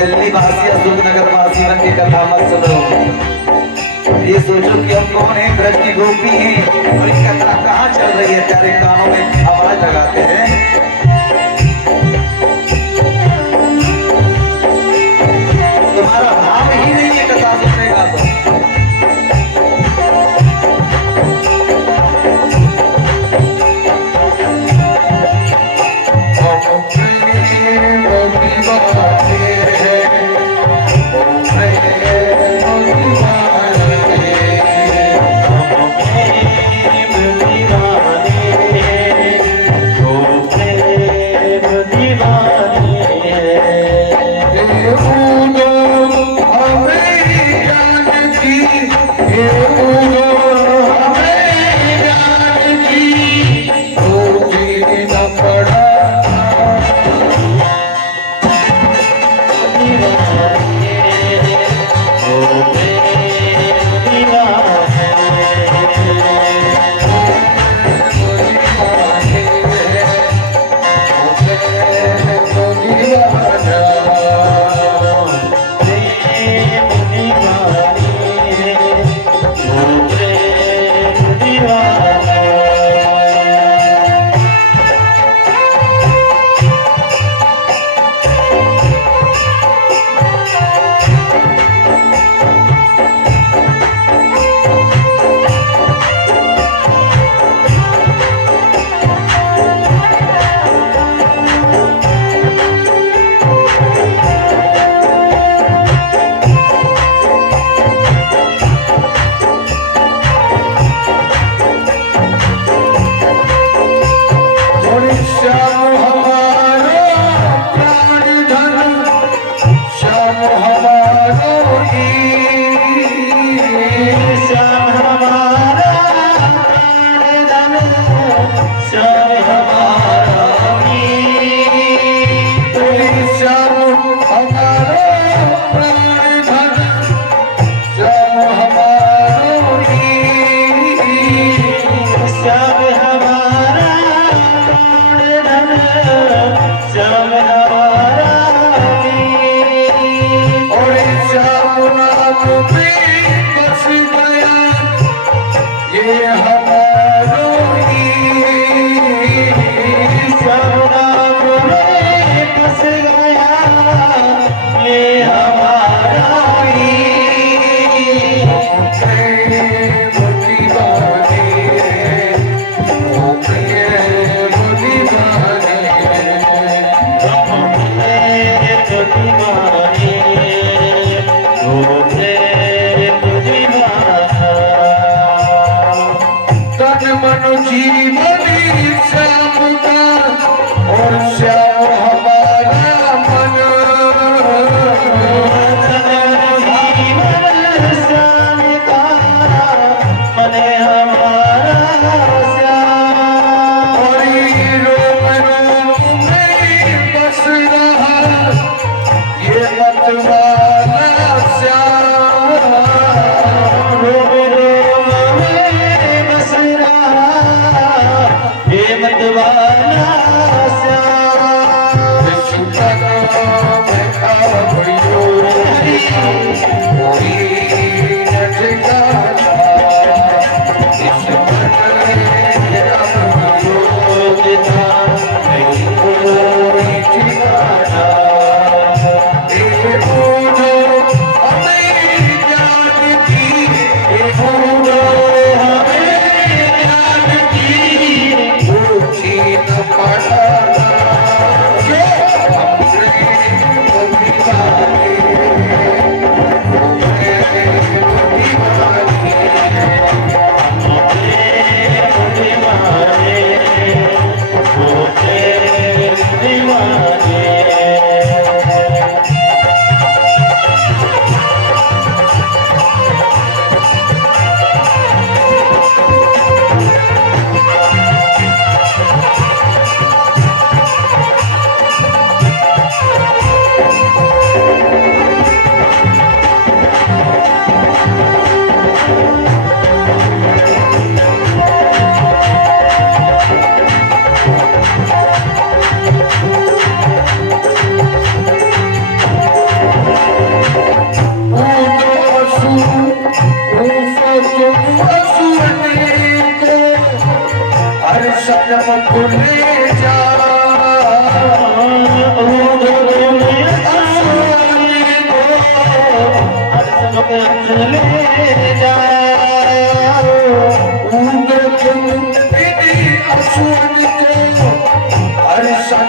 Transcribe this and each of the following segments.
दिल्ली वासी अशोकनगर वासी बन के कथा मत सुनो। ये सोचो कि हम कौन है, ब्रज की गोपी हैं और ये कथा कहाँ चल रही है, प्यारे कानों में आवाज लगाते हैं। तुम्हारा भाव ही नहीं है कथा सुनने का तो।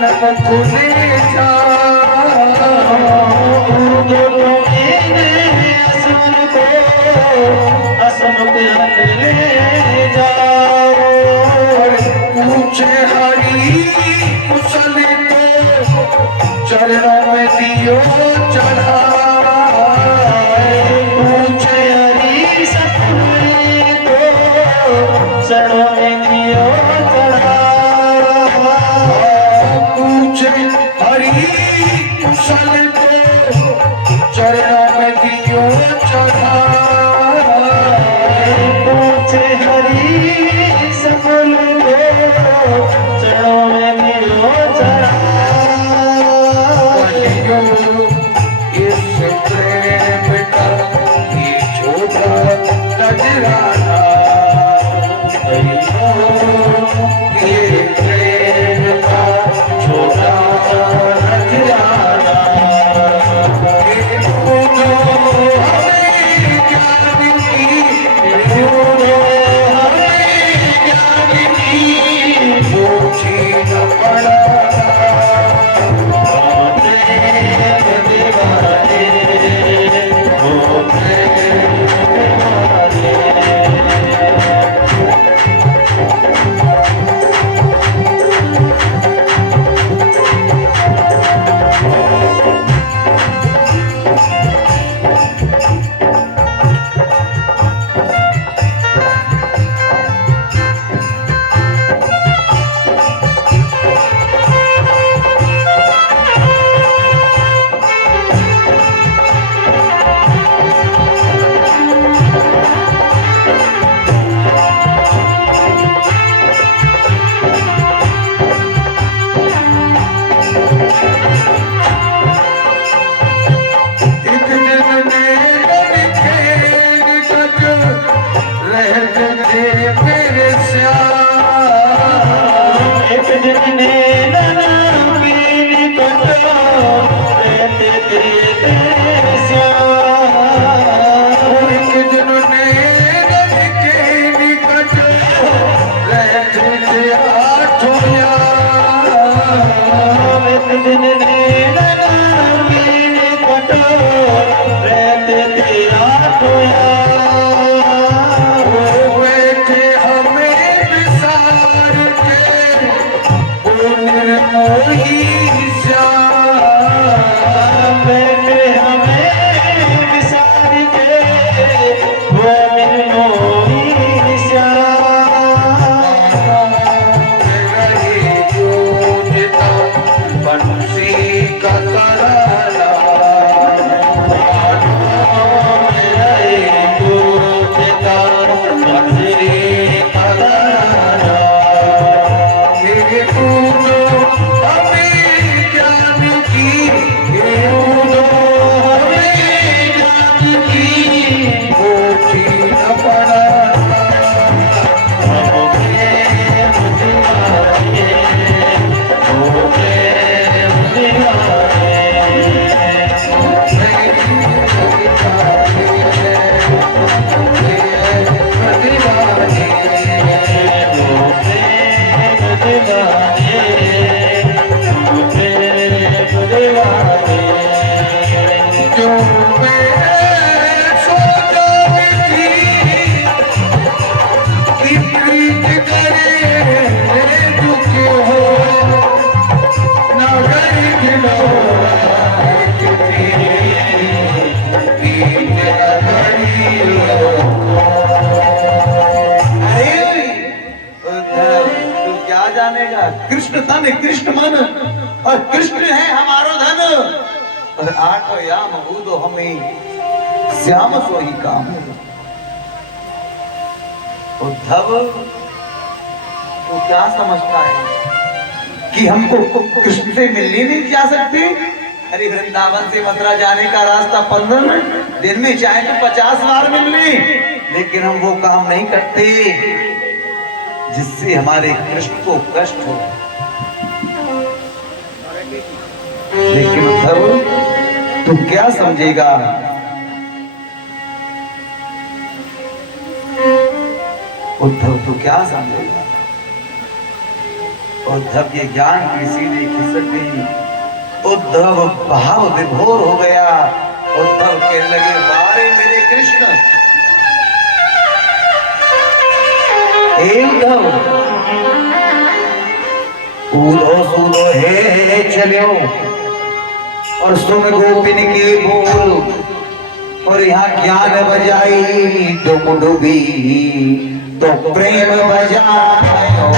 जन्म खुले पूछे हरी कुशल तो चरणों में दियो चढ़ा पूछे हरी सतगुरु तो चरणों में दियो चढ़ा पूछे हरी कुशल तो चरणों में दियो चढ़ा पूछे हरी सफल चरणों में दियो चढ़ा इस प्रेम का ये छोटा नजराना ये प्रेम का छोटा नजराना कृष्ण तन कृष्ण मन और कृष्ण है हमारो धन और आठो याम बूदो हमें श्याम सोही काम। उद्धव तो क्या समझता है कि हमको कृष्ण से मिलने नहीं जा सकते? अरे वृंदावन से मथुरा जाने का रास्ता 15 मिनट, दिन में चाहे तो 50 बार मिल ली, लेकिन हम वो काम नहीं करते जिससे हमारे कृष्ण को कष्ट हो। लेकिन उद्धव तू क्या समझेगा? उद्धव तू क्या समझेगा? उद्धव के ज्ञान की सीढ़ी खिसक गई। उद्धव भाव विभोर हो गया। उद्धव कहने लगे, वारे मेरे कृष्ण, हे उद्धव, कूदो सूदो हे चलो और सुन गोपिन के बोल, और यहाँ ज्ञान बजाई डुबडुबी तो प्रेम बजाए और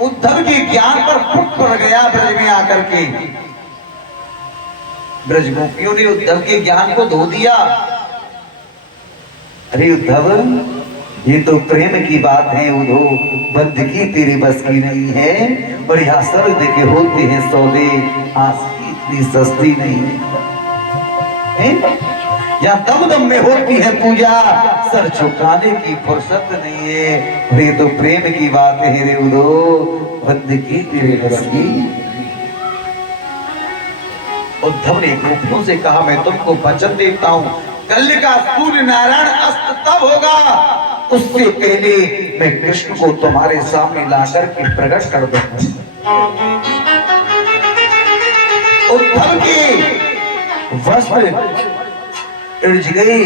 उद्धव के ज्ञान पर फुट पड़ गया ब्रज में आकर के। ब्रज गोपियों ने उद्धव के ज्ञान को धो दिया। अरे उद्धव, ये तो प्रेम की बात है, उद्धव बंदगी तेरे बस की नहीं है। और यहाँ सर्द के होते हैं सौदे, आंसू इतनी सस्ती नहीं है। यहाँ दम दम में होती है पूजा, सर झुकाने की फुर्सत नहीं है। ये तो प्रेम की बात है रे उद्धव, बंदगी तेरे बस की। उद्धव ने गोपियों से कहा, मैं तुमको वचन देता हूँ, कल का सूर्य नारायण अस्त तब होगा, उससे पहले मैं कृष्ण को तुम्हारे सामने लाकर के प्रकट कर दूंगा। उद्धव के वस्त्र उलझ गए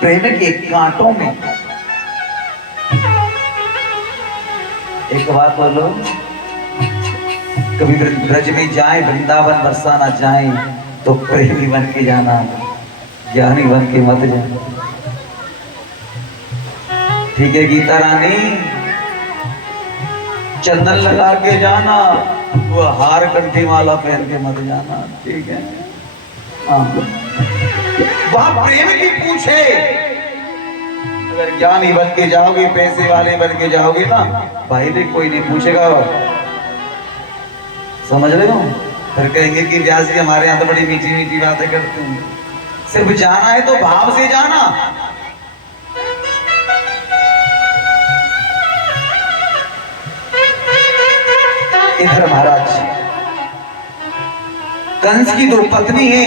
प्रेम के कांटों में। एक बात बोलो, कभी ब्रज में जाए, वृंदावन बरसाना जाए तो प्रेमी बन के जाना, ज्ञानी बन के मत जाना। ठीक है गीता रानी, चंदन लगा के जाना, वो हार कंठी माला पहन के मत जाना। ठीक है, वहां प्रेम की पूछ है। अगर ज्ञानी बन के जाओगे, पैसे वाले बन के जाओगे ना, भाई ने कोई नहीं पूछेगा। समझ रहे हो? फिर कहेंगे कि व्यास जी हमारे यहाँ तो बड़ी मीठी मीठी बातें करते हैं। सिर्फ जाना है तो भाव से जाना। इधर महाराज, कंस की दो पत्नी है,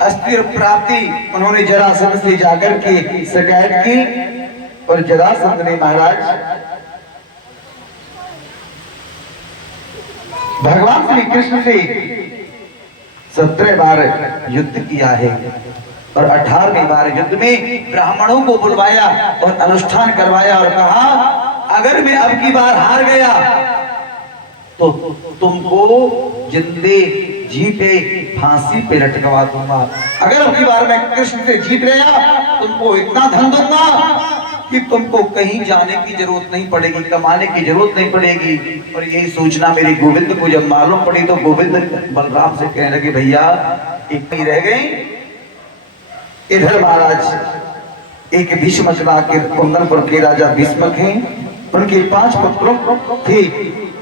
अस्थिर प्राप्ति, उन्होंने जरासंध से जाकर के शिकायत की और जरासंध ने महाराज भगवान श्री कृष्ण से 17 बार युद्ध किया है और 18वीं बार युद्ध में ब्राह्मणों को बुलवाया और अनुष्ठान करवाया और कहा, अगर मैं अब की बार हार गया तो तुमको जिंदे जी पे फांसी पे लटकवा दूंगा। अगर अब की बार मैं कृष्ण से जीत गया, तुमको इतना धन दूंगा कि तुमको कहीं जाने की जरूरत नहीं पड़ेगी, कमाने की जरूरत नहीं पड़ेगी। और यही सूचना मेरे गोविंद को जब मालूम पड़ी तो गोविंद बलराम से कहने लगे, भैया एक ही रह गई। इधर महाराज एक भीष्मचला के कुंदनपुर के राजा भीष्मक हैं, उनके 5 पुत्र थे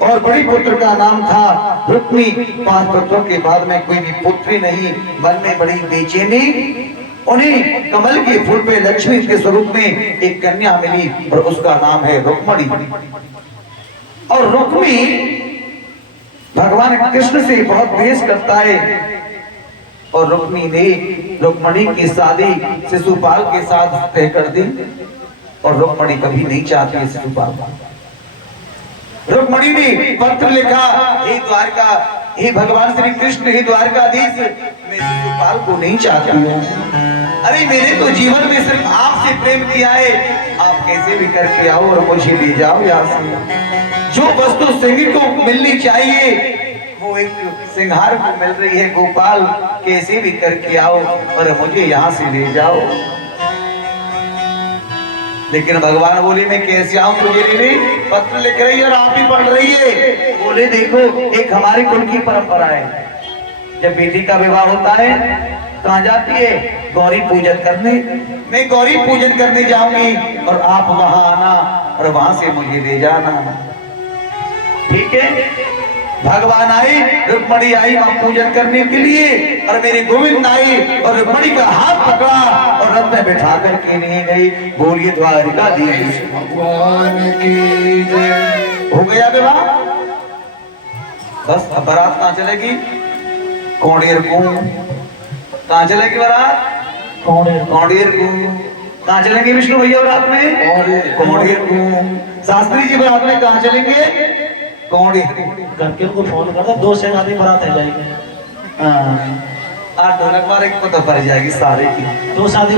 और बड़ी पुत्र का नाम था रुक्मी। 5 पुत्रों के बाद में कोई भी पुत्री नहीं, मन में बड़ी बेचैनी। उन्हें कमल के फूल पे लक्ष्मी के स्वरूप में एक कन्या मिली और उसका नाम है रुक्मणी। और रुक्मी भगवान कृष्ण से बहुत द्वेष करता है और रुक्मी ने रुक्मणी की शादी शिशुपाल के साथ तय कर दी और रुक्मणी कभी नहीं चाहती है शिशुपाल। रुक्मणी ने पत्र लिखा, हे द्वारका, हे भगवान श्री कृष्ण, हे द्वारकाधीश, मैं शिशुपाल को नहीं चाहती हूँ। अरे मैंने तो जीवन में सिर्फ आपसे प्रेम किया है, आप कैसे भी करके आओ और मुझे ले जाओ यहाँ से। जो वस्तु सिंह को मिलनी चाहिए वो एक सिंहार को मिल रही है। गोपाल कैसे भी करके आओ और मुझे यहाँ से ले जाओ। लेकिन भगवान बोले, मैं कैसे आऊं तुझे लेने? पत्र लिख रही है और आप ही पढ़ रही है। बोले, देखो एक हमारी कुल की परंपरा है, जब बेटी का विवाह होता है कहाँ जाती है? गौरी पूजन करने। मैं गौरी पूजन करने जाऊंगी और आप वहां आना और वहां से मुझे ले जाना। ठीक है? भगवान आए, रुक्मणी आई वहां पूजन करने के लिए और मेरे गोविंद आई और रुक्मणी का हाथ पकड़ा और रथ में बैठा करके नहीं गई। बोलिए द्वारकाधीश भगवान की जय। हो गया विवाह, बस अब बारात कहाँ चलेगी? कौड़ेर को। कहाँ चलेगी बारात? कौड़ेर को। कहाँ चलेंगे विष्णु भैया रात में? कौड़ी। शास्त्री जी बारात में कहाँ चलेंगे? कौड़ी। घर के उनको फोन कर दो, 2 से आधी बारात आ जाएगी। हाँ, 8 ढोलक वाले की पता पड़ जाएगी सारे की। 2 शादी